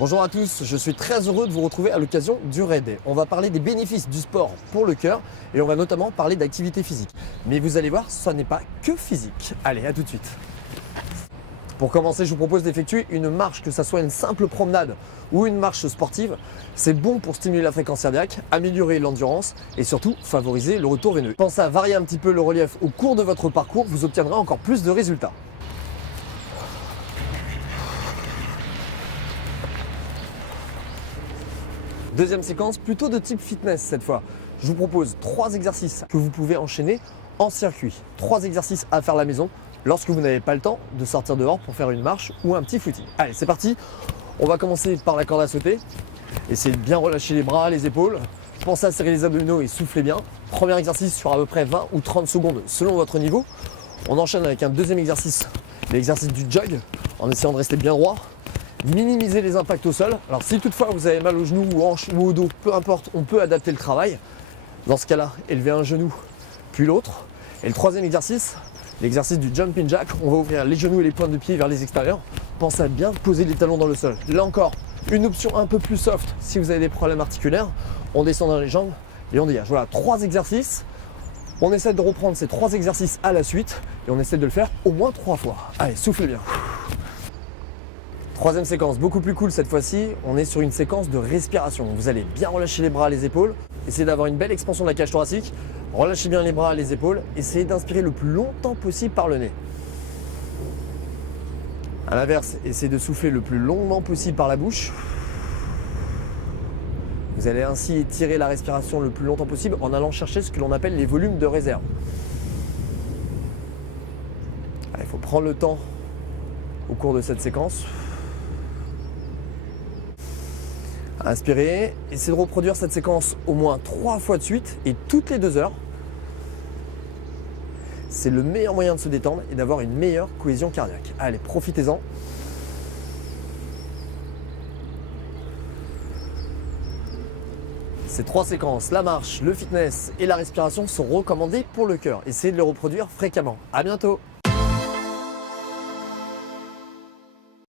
Bonjour à tous, je suis très heureux de vous retrouver à l'occasion du Raid Day. On va parler des bénéfices du sport pour le cœur et on va notamment parler d'activité physique. Mais vous allez voir, ce n'est pas que physique. Allez, à tout de suite. Pour commencer, je vous propose d'effectuer une marche, que ce soit une simple promenade ou une marche sportive. C'est bon pour stimuler la fréquence cardiaque, améliorer l'endurance et surtout favoriser le retour veineux. Pensez à varier un petit peu le relief au cours de votre parcours, vous obtiendrez encore plus de résultats. Deuxième séquence, plutôt de type fitness cette fois. Je vous propose 3 exercices que vous pouvez enchaîner en circuit. 3 exercices à faire à la maison lorsque vous n'avez pas le temps de sortir dehors pour faire une marche ou un petit footing. Allez, c'est parti. On va commencer par la corde à sauter. Essayez de bien relâcher les bras, les épaules. Pensez à serrer les abdominaux et soufflez bien. Premier exercice sur à peu près 20 ou 30 secondes selon votre niveau. On enchaîne avec un deuxième exercice, l'exercice du jog, en essayant de rester bien droit. Minimiser les impacts au sol. Alors si toutefois vous avez mal au genou ou hanche ou au dos, peu importe, on peut adapter le travail. Dans ce cas-là, élevez un genou puis l'autre. Et le troisième exercice, l'exercice du jumping jack. On va ouvrir les genoux et les pointes de pied vers les extérieurs. Pensez à bien poser les talons dans le sol. Là encore, une option un peu plus soft si vous avez des problèmes articulaires. On descend dans les jambes et on dégage. Voilà, 3 exercices. On essaie de reprendre ces 3 exercices à la suite et on essaie de le faire au moins 3 fois. Allez, soufflez bien. Troisième séquence, beaucoup plus cool cette fois-ci, on est sur une séquence de respiration. Donc vous allez bien relâcher les bras, les épaules, essayez d'avoir une belle expansion de la cage thoracique, relâchez bien les bras, les épaules, essayez d'inspirer le plus longtemps possible par le nez. A l'inverse, essayez de souffler le plus longuement possible par la bouche. Vous allez ainsi étirer la respiration le plus longtemps possible en allant chercher ce que l'on appelle les volumes de réserve. Il faut prendre le temps au cours de cette séquence. Inspirez, essayez de reproduire cette séquence au moins 3 fois de suite et toutes les 2 heures. C'est le meilleur moyen de se détendre et d'avoir une meilleure cohésion cardiaque. Allez, profitez-en. Ces 3 séquences, la marche, le fitness et la respiration sont recommandées pour le cœur. Essayez de les reproduire fréquemment. À bientôt!